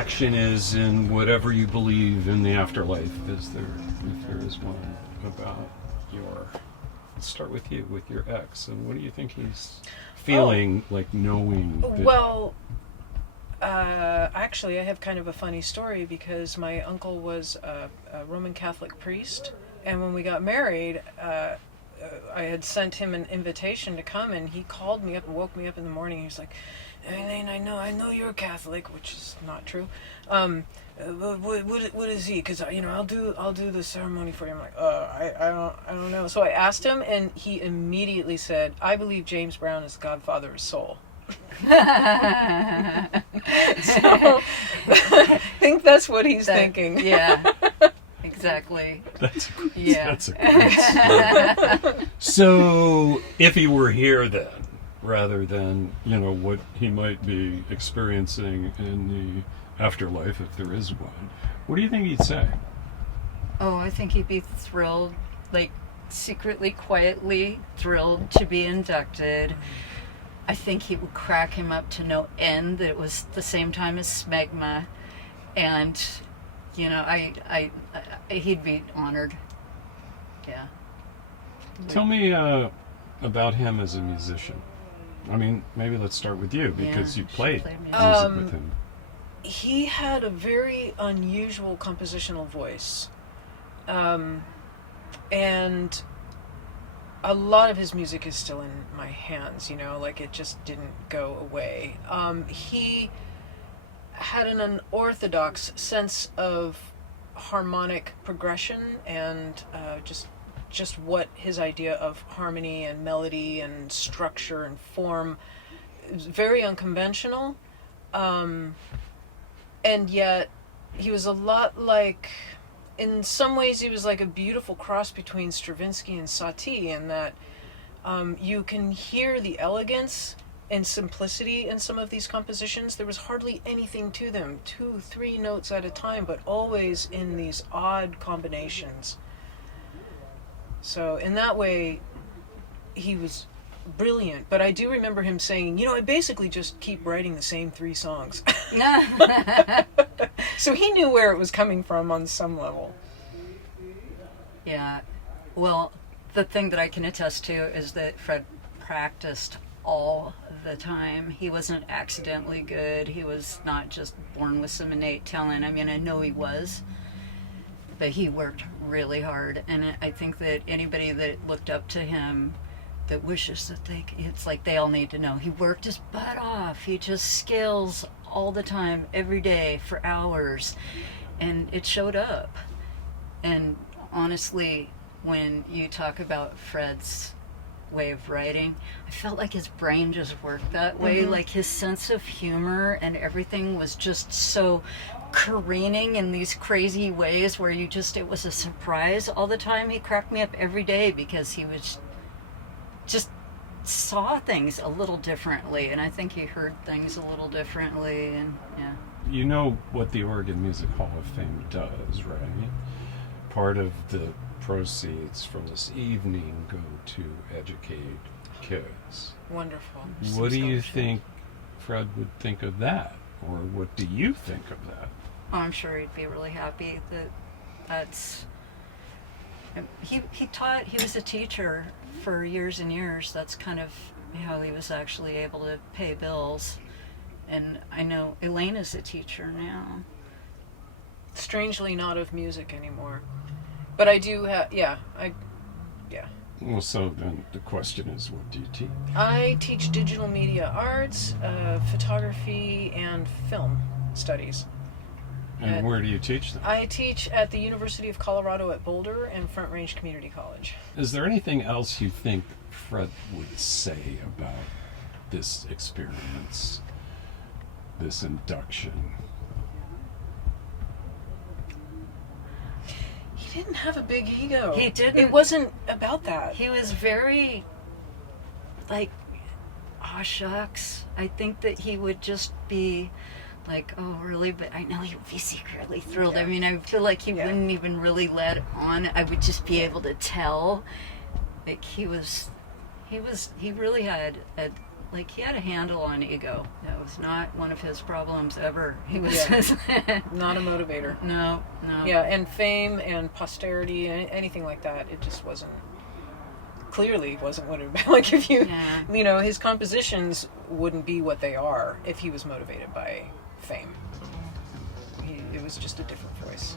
reaction is in whatever you believe in the afterlife, if there is one, about your... Let's start with you, with your ex. And what do you think he's feeling, like knowing that... Well, actually, I have kind of a funny story because my uncle was a Roman Catholic priest, and when we got married, I had sent him an invitation to come, and he called me up and woke me up in the morning. He was like, "Elaine, I know you're Catholic," which is not true. What is he? Because I'll do the ceremony for you. I'm like, I don't know. So I asked him, and he immediately said, "I believe James Brown is the godfather of soul." So I think that's what he's thinking. Yeah. Exactly. That's a great story. So, if he were here then, rather than, what he might be experiencing in the afterlife, if there is one, what do you think he'd say? Oh, I think he'd be thrilled, like secretly, quietly thrilled to be inducted. I think he would crack him up to no end that it was the same time as Smegma, and he'd be honored. Yeah. Tell me about him as a musician. I mean, maybe let's start with you, because you played music with him. He had a very unusual compositional voice. And a lot of his music is still in my hands, like it just didn't go away. He had an unorthodox sense of harmonic progression and just what his idea of harmony and melody and structure and form is very unconventional. And yet he was a lot like, in some ways he was like a beautiful cross between Stravinsky and Satie, in that you can hear the elegance and simplicity in some of these compositions. There was hardly anything to them, 2-3 notes at a time, but always in these odd combinations. So in that way, he was brilliant. But I do remember him saying, I basically just keep writing the same 3 songs. So he knew where it was coming from on some level. Yeah. Well, the thing that I can attest to is that Fred practiced all the time. He wasn't accidentally good. He was not just born with some innate talent. I mean, I know he was, but he worked really hard. And I think that anybody that looked up to him that wishes that it's like they all need to know. He worked his butt off. He just scales all the time, every day, for hours. And it showed up. And honestly, when you talk about Fred's way of writing, I felt like his brain just worked that way. Like his sense of humor and everything was just so careening in these crazy ways where it was a surprise all the time. He cracked me up every day because he was just saw things a little differently, and I think he heard things a little differently. And yeah, you know what the Oregon Music Hall of Fame does, right? Part of the proceeds from this evening go to educate kids. Wonderful. What do you think Fred would think of that? Or what do you think of that? Oh, I'm sure he'd be really happy that's... He was a teacher for years and years. That's kind of how he was actually able to pay bills. And I know Elaine is a teacher now. Strangely not of music anymore. But I do have, yeah. Well, so then the question is, what do you teach? I teach digital media arts, photography, and film studies. And where do you teach them? I teach at the University of Colorado at Boulder and Front Range Community College. Is there anything else you think Fred would say about this experience, this induction? He didn't have a big ego. He didn't. It wasn't about that. He was very, like, aw shucks. I think that he would just be like, oh really? But I know he would be secretly thrilled. Yeah. I mean, I feel like he wouldn't even really let on. I would just be able to tell. Like he really had a like, he had a handle on ego. That was not one of his problems ever. He was not a motivator. No. Yeah, and fame and posterity and anything like that, it just wasn't what it, like, if you, you know, his compositions wouldn't be what they are if he was motivated by fame. It was just a different voice.